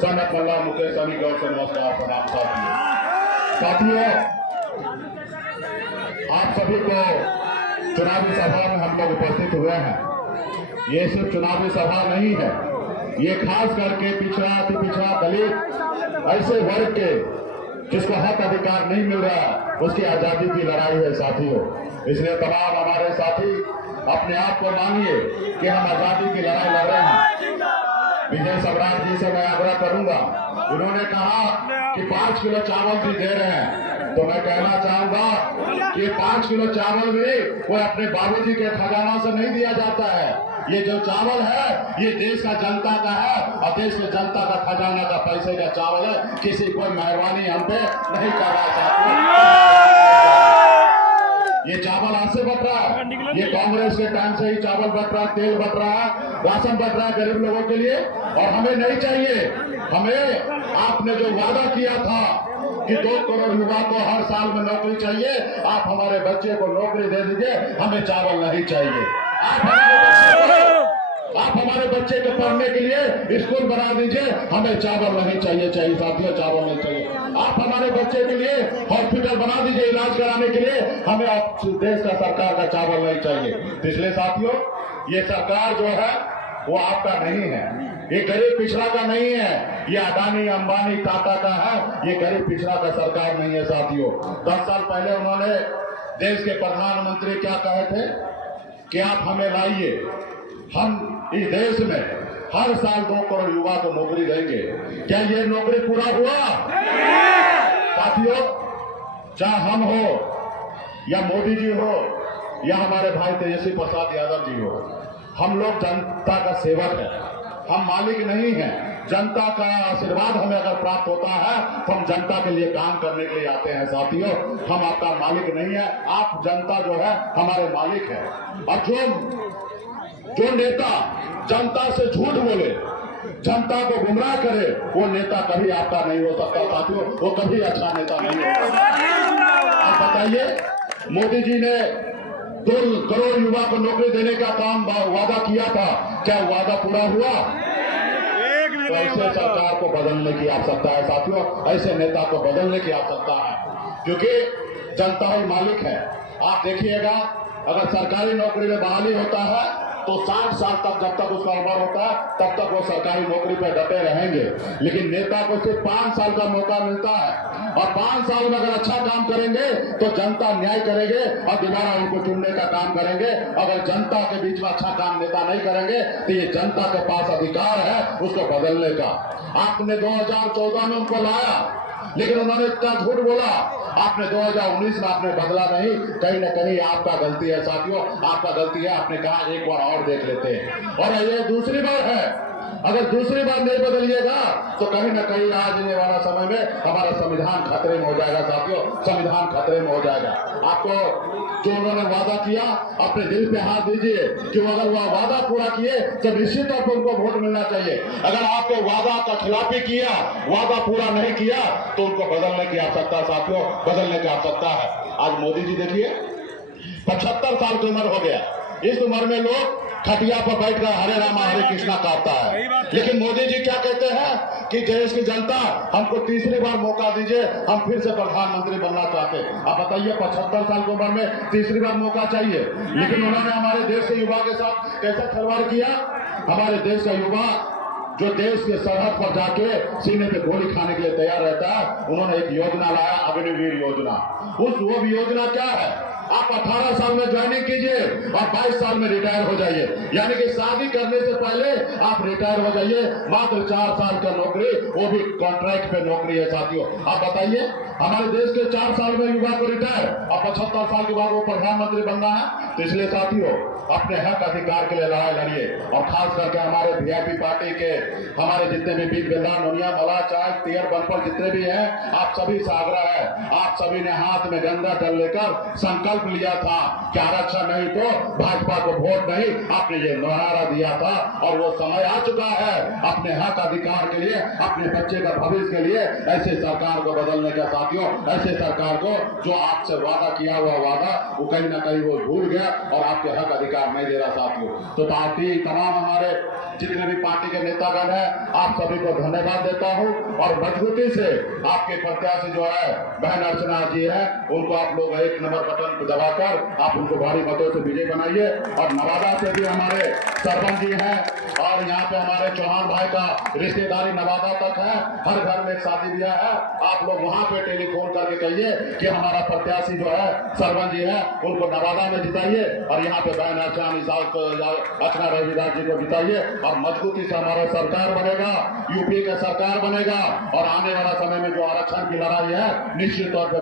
सनत मल्ला मुकेश अली की ओर से नमस्कार प्रणाम साथियों। आप सभी को चुनावी सभा में हम लोग उपस्थित हुए हैं। ये सिर्फ चुनावी सभा नहीं है, ये खास करके पिछड़ा अति पिछड़ा दलित ऐसे वर्ग के जिसको हक अधिकार नहीं मिल रहा, उसकी आजादी की लड़ाई है साथियों। इसलिए तमाम हमारे साथी अपने आप को मानिए कि हम आजादी की लड़ाई लड़ रहे हैं। विजय सम्राट जी से मैं आग्रह करूंगा, उन्होंने कहा कि 5 किलो चावल भी दे रहे हैं, तो मैं कहना चाहूंगा कि 5 किलो चावल भी वो अपने बाबूजी के खजाना से नहीं दिया जाता है। ये जो चावल है ये देश का जनता का है और देश के जनता का खजाना का पैसे का चावल है। किसी कोई मेहरबानी हम पे नहीं कर रहा चाहते। ये चावल आज से बट रहा है, ये कांग्रेस के टाइम से ही चावल बट रहा है, तेल बट रहा है, राशन बट रहा है गरीब लोगों के लिए। और हमें नहीं चाहिए, हमें आपने जो वादा किया था कि 2 करोड़ युवा को हर साल में नौकरी चाहिए, आप हमारे बच्चे को नौकरी दे दीजिए, हमें चावल नहीं चाहिए। आप हमारे बच्चे के पढ़ने के लिए स्कूल बना दीजिए, हमें चावल नहीं चाहिए साथियों, चावल नहीं चाहिए। आप हमारे बच्चे के लिए हॉस्पिटल बना दीजिए इलाज कराने के लिए, हमें आप देश का सरकार का चावल नहीं चाहिए। इसलिए साथियों, ये सरकार जो है वो आपका नहीं है, ये गरीब पिछड़ा का नहीं है, ये अडानी अंबानी टाटा का है, ये गरीब पिछड़ा का सरकार नहीं है साथियों। 10 साल पहले उन्होंने देश के प्रधानमंत्री क्या कहे थे कि आप हमें लाइए, हम इस देश में हर साल 2 करोड़ युवा को नौकरी देंगे। क्या ये नौकरी पूरा हुआ साथियों? चाहे हम हो या मोदी जी हो या हमारे भाई तेजस्वी प्रसाद यादव जी हो, हम लोग जनता का सेवक है, हम मालिक नहीं हैं। जनता का आशीर्वाद हमें अगर प्राप्त होता है तो हम जनता के लिए काम करने के लिए आते हैं साथियों। हम आपका मालिक नहीं है, आप जनता जो है हमारे मालिक है। और जो नेता जनता से झूठ बोले, जनता को गुमराह करे, वो नेता कभी आपका नहीं हो सकता साथियों, वो कभी अच्छा नेता नहीं हो सकता। आप बताइए, मोदी जी ने 2 करोड़ युवा को नौकरी देने का काम वादा किया था, क्या वादा पूरा हुआ? तो ऐसे सरकार को बदलने की आवश्यकता है साथियों, ऐसे नेता को बदलने की आवश्यकता है, क्योंकि जनता ही मालिक है। आप देखिएगा, अगर सरकारी नौकरी में बहाली होता है तो 60 साल तक, जब तक उसका उम्र होता है तब तक वो सरकारी नौकरी पे डटे रहेंगे। लेकिन नेता को सिर्फ 5 साल का मौका मिलता है, और 5 साल में अगर अच्छा काम करेंगे तो जनता न्याय करेंगे और दोबारा उनको चुनने का काम करेंगे। अगर जनता के बीच में अच्छा काम नेता नहीं करेंगे तो ये जनता के पास अधिकार है उसको बदलने का। आपने 2014 में उनको लाया, लेकिन उन्होंने इतना झूठ बोला। आपने 2019 में आपने बदला नहीं, कहीं न कहीं आपका गलती है साथियों, आपका गलती है। आपने कहा एक बार और देख लेते हैं, और ये दूसरी बार है। अगर दूसरी बार नहीं बदलिएगा तो कहीं न कहीं आज आने वाला समय में हमारा संविधान खतरे में हो जाएगा साथियों, संविधान खतरे में हो जाएगा। आपको जो उन्होंने वादा किया, अपने दिल पे हाथ दीजिए कि अगर वह वादा पूरा किए तो निश्चित तौर पर उनको वोट मिलना चाहिए। अगर आपने वादा का खिलाफी किया, वादा पूरा नहीं किया, तो उनको बदलने की आवश्यकता साथियों, बदलने की आवश्यकता है। आज मोदी जी देखिए 75 साल की उम्र हो गया, इस उम्र में लोग खटिया पर बैठकर हरे रामा हरे कृष्णा कहता है। लेकिन मोदी जी क्या कहते हैं कि देश की जनता हमको तीसरी बार मौका दीजिए, हम फिर से प्रधानमंत्री बनना चाहते हैं। अब बताइए, 75 साल की उम्र में तीसरी बार मौका चाहिए। लेकिन उन्होंने हमारे देश के युवा के साथ कैसा खिलवाड़ किया? हमारे देश का युवा जो देश के सरहद पर जाके सीने पे गोली खाने के लिए तैयार रहता है, उन्होंने एक योजना लाया, अग्निवीर योजना। वो भी योजना क्या है? आप 18 साल में ज्वाइनिंग कीजिए और 22 साल में रिटायर हो जाइए, यानी कि शादी करने से पहले आप रिटायर हो जाइए। मात्र 4 साल का नौकरी, वो भी कॉन्ट्रैक्ट पे नौकरी है साथियों। आप बताइए, हमारे देश के 4 साल में युवा को रिटायर और 75 साल के बाद वो प्रधानमंत्री बनना है। तो इसलिए साथियों, अपने हक अधिकार के लिए लड़ाई लड़िए, और खास करके हमारे वीआईपी पार्टी के हमारे जितने भी बीज बेलदान, नोनिया, मला, चाय, टीयर, बनपल जितने भी हैं, आप सभी से आग्रह है, आप सभी ने हाथ में गंगा जल लेकर संकल्प संकल्प लिया था कि आरक्षण नहीं तो भाजपा को वोट नहीं, आपने ये नारा दिया था। और वो समय आ चुका है अपने हक अधिकार के लिए, अपने बच्चे का भविष्य के लिए ऐसे सरकार को बदलने का साथियों। ऐसे सरकार को जो आपसे वादा किया हुआ वादा वो कहीं ना कहीं वो भूल गया और आपके हक अधिकार नहीं दे रहा साथियों। तो पार्टी तमाम हमारे जितने भी पार्टी के नेतागण हैं, आप सभी को धन्यवाद देता हूं और मजबूती से आपके प्रत्याशी जो है बहन अर्चना जी है, उनको आप लोग 1 नंबर बटन को दबाकर आप उनको भारी मतों से विजय बनाइए। और नवादा से भी हमारे सरपंच जी हैं और यहाँ पे हमारे चौहान भाई का रिश्तेदारी नवादा तक है, हर घर में शादी ब्याह है, आप लोग वहां पे टेलीफोन करके कहिए कि हमारा प्रत्याशी जो है सरपंच जी है उनको नवादा में जिताइए और यहाँ पे बहन अर्चना रविदास जी को जिताइए और मजबूती से हमारा सरकार बनेगा, यूपी का सरकार बनेगा और आने वाला समय में जो आरक्षण की लड़ाई है निश्चित तौर पर